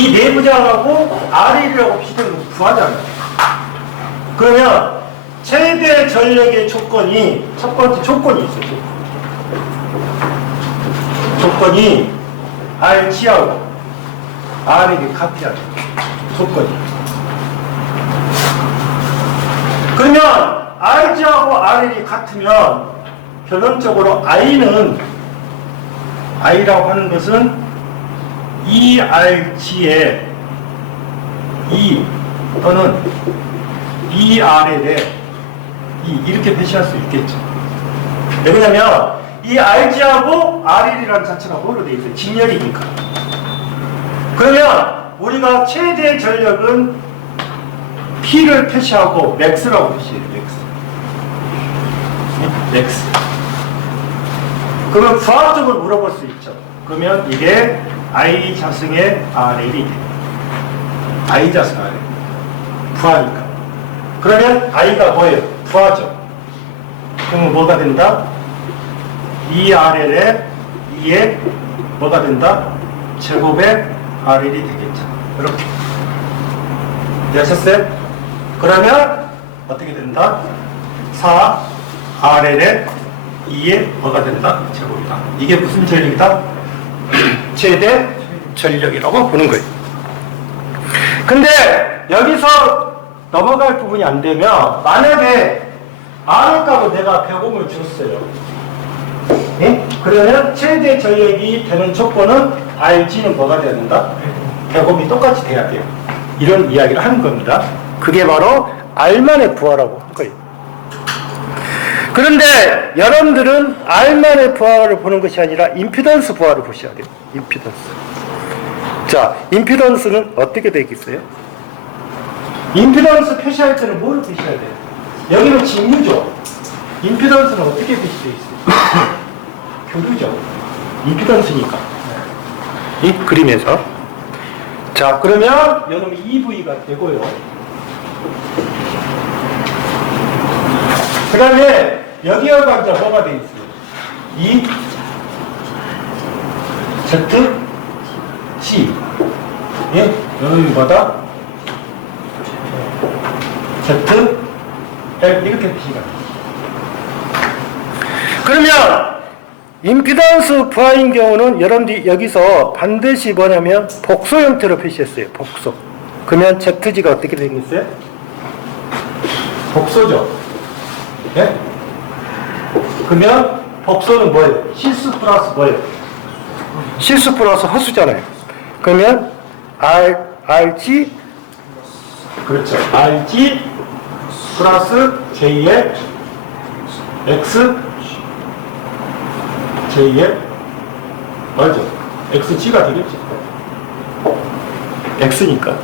이 내부장하고 RL이라고 비슷한 거 구하잖아요. 그러면 최대 전력의 조건이 첫 번째 조건이 있어요. 조건이 RG하고 RL이 같아야 돼요. 조건이. 그러면 RG하고 RL이 같으면 결론적으로 I라고 하는 것은 ERG의 E 또는 ERL의 E 이렇게 표시할 수 있겠죠. 왜냐면 이 RG하고 RL이라는 자체가 뭐로 되어 있어요? 직렬이니까. 그러면 우리가 최대 전력은 P를 표시하고 max라고 표시해요. max. 그러면 부하적으로 물어볼 수 있죠. 그러면 이게 I 자승의 RL이 돼요. I 자승 RL. 부하니까. 그러면 I가 뭐예요? 부하죠. 그러면 뭐가 된다? ERL의 E에 뭐가 된다? 제곱의 RL이 되겠죠. 이렇게. 이해하셨어요? 그러면 어떻게 된다? 4RL의 E에 뭐가 된다? 제곱이다. 이게 무슨 전력이다? 최대 전력이라고 보는 거예요. 근데 여기서 넘어갈 부분이 안 되면 만약에 R 값을 내가 100옴을 줬어요. 네? 그러면 최대 전력이 되는 조건은 RG는 뭐가 돼야 된다? 100옴이 똑같이 돼야 돼요. 이런 이야기를 하는 겁니다. 그게 바로 R만의 부하라고 한 거예요. 그런데 여러분들은 R만의 부하를 보는 것이 아니라 임피던스 부하를 보셔야 돼요. 임피던스. 자, 임피던스는 어떻게 되겠어요? 임피던스 표시할 때는 뭐를 표시해야 돼요? 여기는 직류죠. 임피던스는 어떻게 표시되어 있어요? 교류죠. 임피던스니까. 이 그림에서. 자, 그러면 여러분 EV가 되고요. 그 다음에 여기가 이제 뭐가 되어 있어요? E Z C. 예? 여기보다 Z L 이렇게 표시가. 그러면 임피던스 부하인 경우는 여러분들이 여기서 반드시 뭐냐면 복소 형태로 표시했어요. 복소. 그러면 ZG가 어떻게 되겠어요? 복소죠. 예? 그러면 복소는 뭐예요? 실수 플러스 뭐예요? 실수 플러스 허수잖아요. 그러면 RG 그렇죠. RG 플러스 J의 X J의 맞죠? XG가 되겠죠. X니까.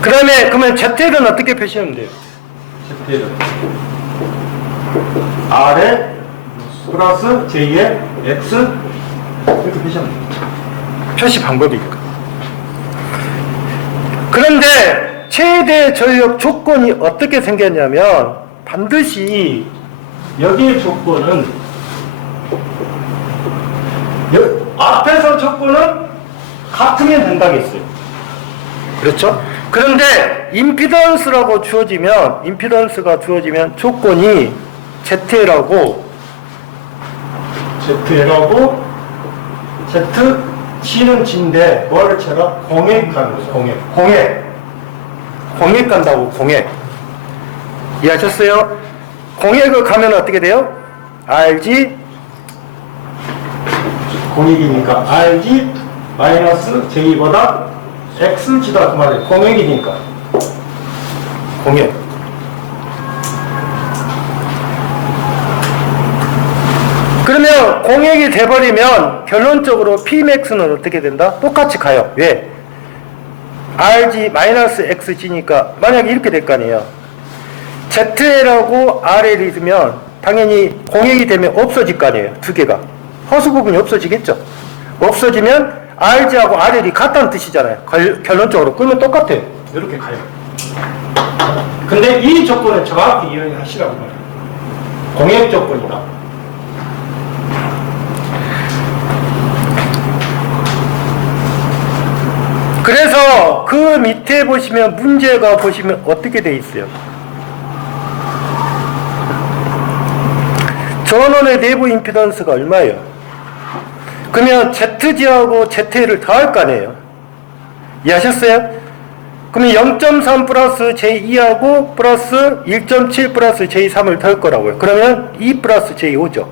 그 다음에 그러면 ZL은 어떻게 표시하면 돼요? ZL은 R에 플러스 J의 X 이렇게 표시하면 되겠죠. 표시 방법이니까. 그런데 최대 전력 조건이 어떻게 생겼냐면 반드시 여기의 조건은 앞에서 조건은 같으면 된다겠어요. 그렇죠? 그런데 임피던스가 주어지면 조건이 ZL하고 ZG는 G인데 뭐를 쳐라? 공액 가는 거죠. 공액 간다고 공액. 이해하셨어요? 공액을 가면 어떻게 돼요? RG 공액이니까 RG 마이너스 J보다 XG다 그 말이에요. 공액이니까 공액. 그러면 공액이 돼버리면 결론적으로 Pmax는 어떻게 된다? 똑같이 가요. 왜? RG 마이너스 XG니까 만약에 이렇게 될 거 아니에요. ZL하고 RL이 있으면 당연히 공액이 되면 없어질 거 아니에요. 두 개가. 허수 부분이 없어지겠죠. 없어지면 RG하고 RL이 같다는 뜻이잖아요. 결론적으로. 그러면 똑같아요. 이렇게 가요. 근데 이 조건을 정확히 이해하시라고 말해요. 공액 조건이다. 그 밑에 보시면 문제가 보시면 어떻게 돼 있어요? 전원의 내부 임피던스가 얼마예요? 그러면 ZG하고 ZL을 더할 거 아니에요? 이해하셨어요? 그러면 0.3 플러스 J2하고 플러스 1.7 플러스 J3을 더할 거라고요. 그러면 2 플러스 J5죠.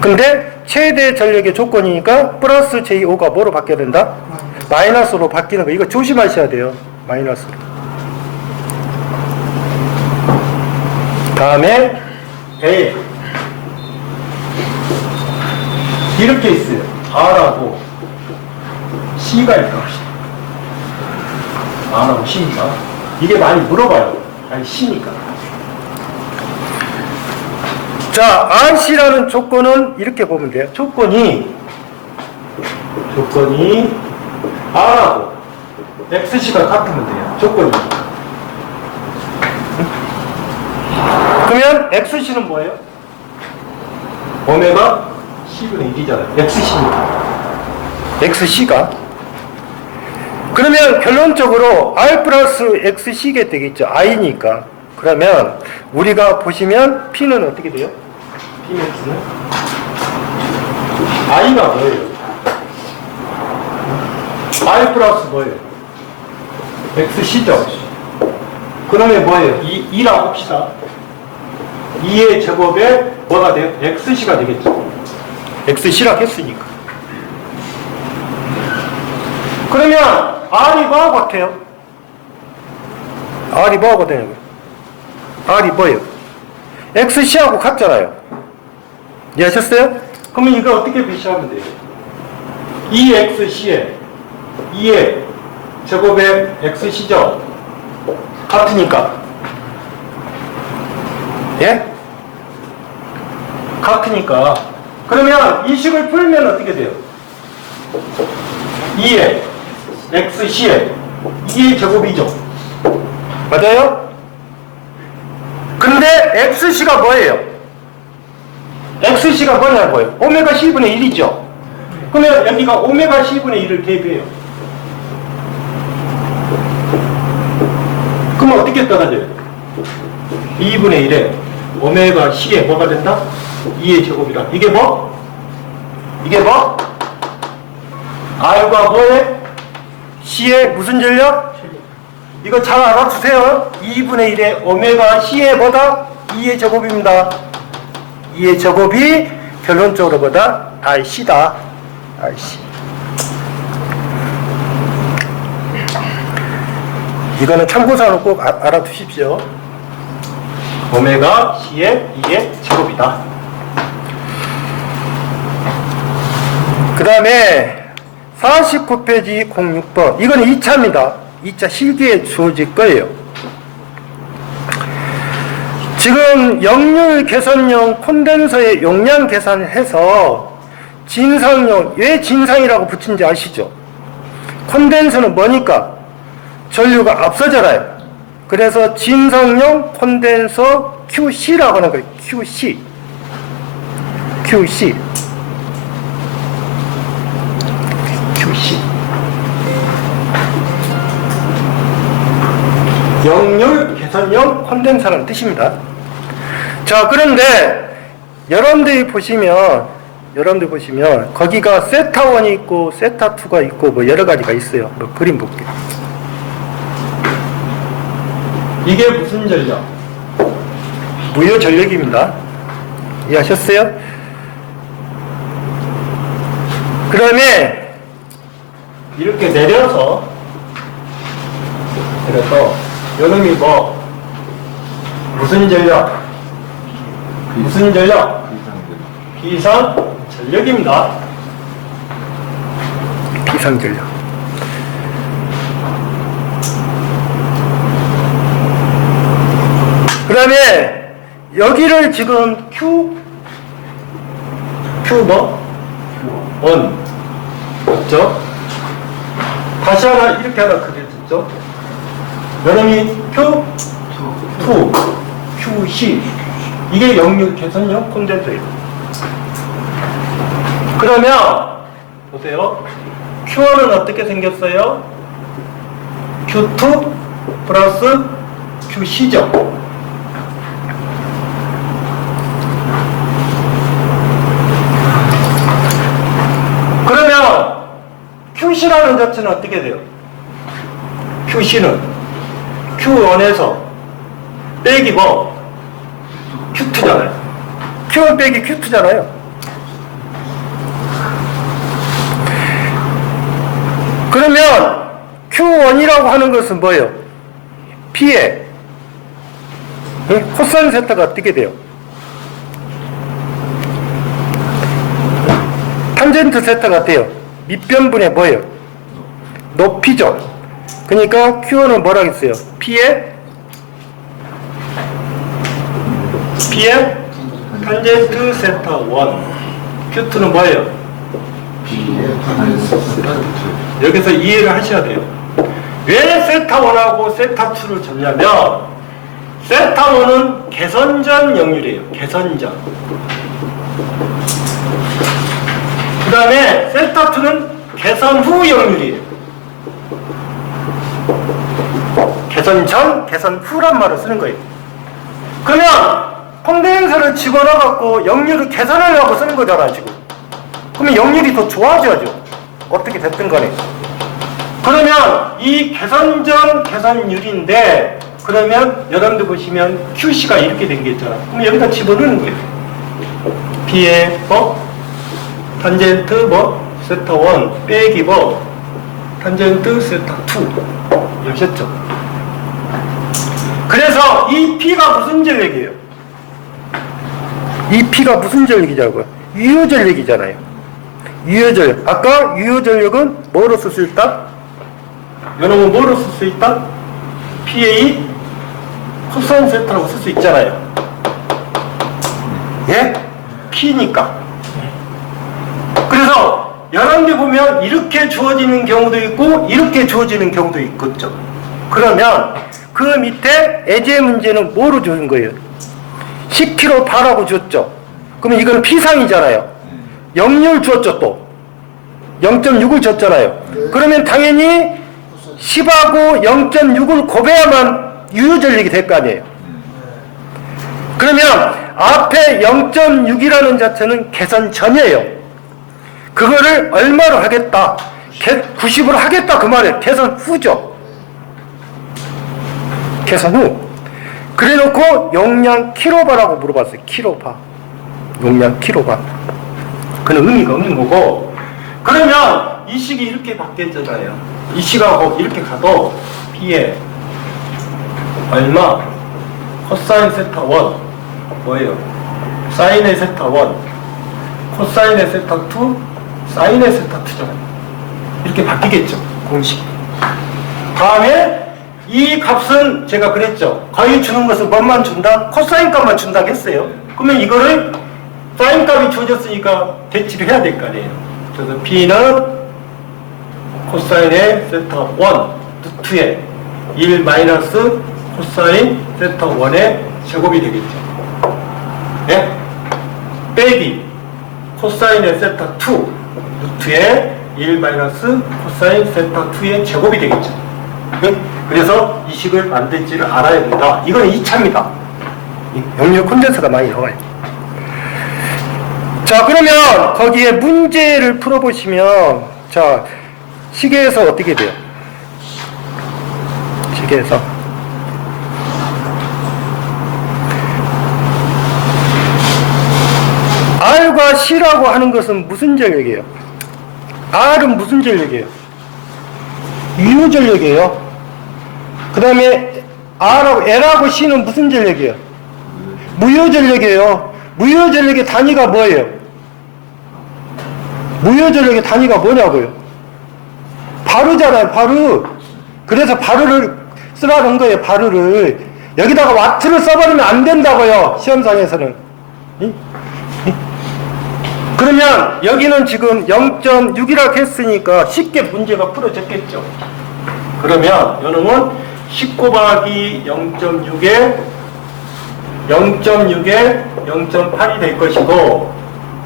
근데 최대 전력의 조건이니까 플러스 J5가 뭐로 바뀌어야 된다? 마이너스로 바뀌는 거. 이거 조심하셔야 돼요. 마이너스로. 다음에 A 이렇게 있어요. R하고 C가 있다 합시다. R하고 C니까 이게 많이 물어봐요. 아니 C니까. 자, RC라는 조건은 이렇게 보면 돼요. 조건이 R하고 XC가 같으면 돼요. 조건이. 그러면 XC는 뭐예요? 오메가 C분의 1이잖아요. XC니까. XC가. 그러면 결론적으로 R 플러스 XC가 되겠죠. I니까. 그러면 우리가 보시면 P는 어떻게 돼요? P매트는 I가 뭐예요? I 플러스 뭐예요? XC죠. 그러면 뭐예요? 2라고 합시다. 2의 제곱에 뭐가 돼요? XC가 되겠죠. XC라고 했으니까. 그러면 R이 뭐하고 같아요? R이 뭐하고 되냐고요? R이 뭐예요? XC하고 같잖아요. 이해하셨어요? 그러면 이거 어떻게 표시하면 돼요? 2XC에 2의 제곱에 XC죠? 같으니까. 예? 같으니까. 그러면 이 식을 풀면 어떻게 돼요? 2의 XC에 2의 제곱이죠? 맞아요? 근데 XC가 뭐예요? XC가 뭐냐고요? 오메가 C분의 1이죠? 그러면 여기가 오메가 C분의 1을 대입해요. 그럼 어떻게 떨어져요? 2분의 1에 오메가 C에 뭐가 된다? 2의 제곱이다. 이게 뭐? 이게 뭐? R과 뭐에? C의 무슨 전력? 이거 잘 알아두세요. 2분의 1에 오메가 C의 뭐다? 2의 제곱입니다. 2의 제곱이 결론적으로 뭐다? RC다. RC. 이거는 참고사항으로 꼭 알아두십시오. 오메가 C의 2의 제곱이다. 그 다음에 49페이지 06번. 이건 2차입니다. 2차 실기에 주어질 거예요. 지금 역률 개선용 콘덴서의 용량 계산을 해서 진상용, 왜 진상이라고 붙인지 아시죠? 콘덴서는 뭐니까? 전류가 앞서잖아요. 그래서 진상용 콘덴서 QC라고 하는 거예요. QC. QC. 역률 개선용 콘덴서라는 뜻입니다. 자, 그런데 여러분들이 보시면 거기가 세타1이 있고 세타2가 있고 뭐 여러 가지가 있어요. 뭐 그림 볼게요. 이게 무슨 전력? 무효 전력입니다. 이해하셨어요? 그 다음에 이렇게 내려서 요놈이 뭐 무슨 전력? 무슨 전력? 비상 전력입니다. 비상 전력. 그 다음에 여기를 지금 Q 뭐? 원 맞죠? 다시 하나 이렇게 하나 그려줬죠? 여러분이 Q2 QC 이게 역률 개선용 콘덴서예요. 그러면 보세요. Q1은 어떻게 생겼어요? Q2 플러스 QC죠. 그러면 QC라는 자체는 어떻게 돼요? QC는 Q1에서 빼기 뭐? Q2잖아요. Q1 빼기 Q2잖아요. 그러면 Q1이라고 하는 것은 뭐예요? P의 코사인 세타가 어떻게 돼요? 탄젠트 세타가 돼요. 밑변분의 뭐예요? 높이죠. 그러니까 Q1은 뭐라 했어요? P의 탄젠트 세타 1. Q2는 뭐예요? 여기서 이해를 하셔야 돼요. 왜 세타 1하고 세타 2를 줬냐면 세타 1은 개선전 역률이에요. 개선전. 그 다음에 세타 2는 개선 후 역률이에요. 개선 전, 개선 후란 말을 쓰는 거예요. 그러면 콘덴서를 집어넣어갖고 역률을 개선하려고 쓰는 거잖아 지금. 그러면 역률이 더 좋아져야죠. 어떻게 됐든 간에. 그러면 이 개선 전, 개선율인데 그러면 여러분들 보시면 QC가 이렇게 된 게 있잖아. 그럼 여기다 집어넣는 거예요. B의 탄젠트 세타 1 빼기 탄젠트 세타 2 이러셨죠? 그래서 이 P가 무슨 전력이에요? 이 P가 무슨 전력이냐고요? 유효전력이잖아요. 유효전력. 아까 유효전력은 뭐로 쓸 수 있다? 여러분 뭐로 쓸 수 있다? PA 코사인 세타라고 쓸 수 있잖아요. 예? P니까. 그래서 여러분들 보면 이렇게 주어지는 경우도 있고 이렇게 주어지는 경우도 있겠죠. 그러면 그 밑에 예제 문제는 뭐로 주는 거예요? 10kg 바라고 줬죠. 그러면 이건 P상이잖아요. 역률 줬죠 또. 0.6을 줬잖아요. 그러면 당연히 10하고 0.6을 곱해야만 유효전력이 될 거 아니에요. 그러면 앞에 0.6이라는 자체는 개선 전이에요. 그거를 얼마로 하겠다? 90으로 하겠다 그 말이에요. 개선 후죠. 개선 후. 그래 놓고 용량 킬로바라고 물어봤어요. 킬로바. 용량 킬로바. 그는 의미가 없는 거고. 그러면 이 식이 이렇게 바뀌었잖아요. 이 식하고 이렇게 가도 P에 얼마? 코사인 세타 1 뭐예요? 사인의 세타 1 코사인의 세타 2 사인의 세타 2잖아요. 이렇게 바뀌겠죠. 공식이. 다음에 이 값은 제가 그랬죠. 거의 주는 것은 뭐만 준다? 코사인 값만 준다고 했어요. 그러면 이거를 사인 값이 주어졌으니까 대치를 해야 될 거 아니에요. 그래서 P는 코사인의 세타 1 루트에 1 마이너스 코사인 세타 1의 제곱이 되겠죠. 네? 빼기 코사인의 세타 2 루트에 1 마이너스 코사인 세타 2의 제곱이 되겠죠. 네? 그래서 이 식을 만들지를 알아야 된다. 이건 2차입니다. 역률 콘덴서가 많이 나와요. 자, 그러면 거기에 문제를 풀어보시면, 자, 식에서 어떻게 돼요? 식에서. R과 C라고 하는 것은 무슨 전력이에요? R은 무슨 전력이에요? 유효전력이에요. 그 다음에 L하고 C는 무슨 전력이에요? 무효전력이에요. 무효전력의 단위가 뭐예요? 무효전력의 단위가 뭐냐고요? 바르잖아요, 바르. 그래서 바르를 쓰라는 거예요, 바르를. 여기다가 와트를 써버리면 안 된다고요, 시험상에서는. 그러면 여기는 지금 0.6이라고 했으니까 쉽게 문제가 풀어졌겠죠. 그러면 요놈은 10 곱하기 0.6에 0.8이 될 것이고,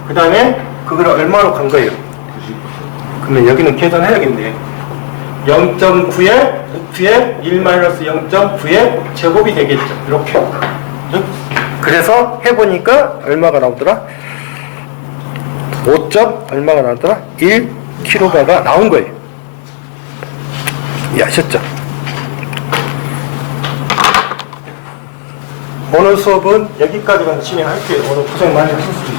그 다음에 그걸 얼마로 간 거예요? 그러면 여기는 계산해야겠네. 0.9의 루트의 1-0.9의 제곱이 되겠죠. 이렇게. 응? 그래서 해보니까 얼마가 나오더라? 5. 얼마가 나오더라? 1kg가 나온 거예요. 이해하셨죠? 오늘 수업은 여기까지만 진행할게요. 오늘 고생 많이 하셨습니다.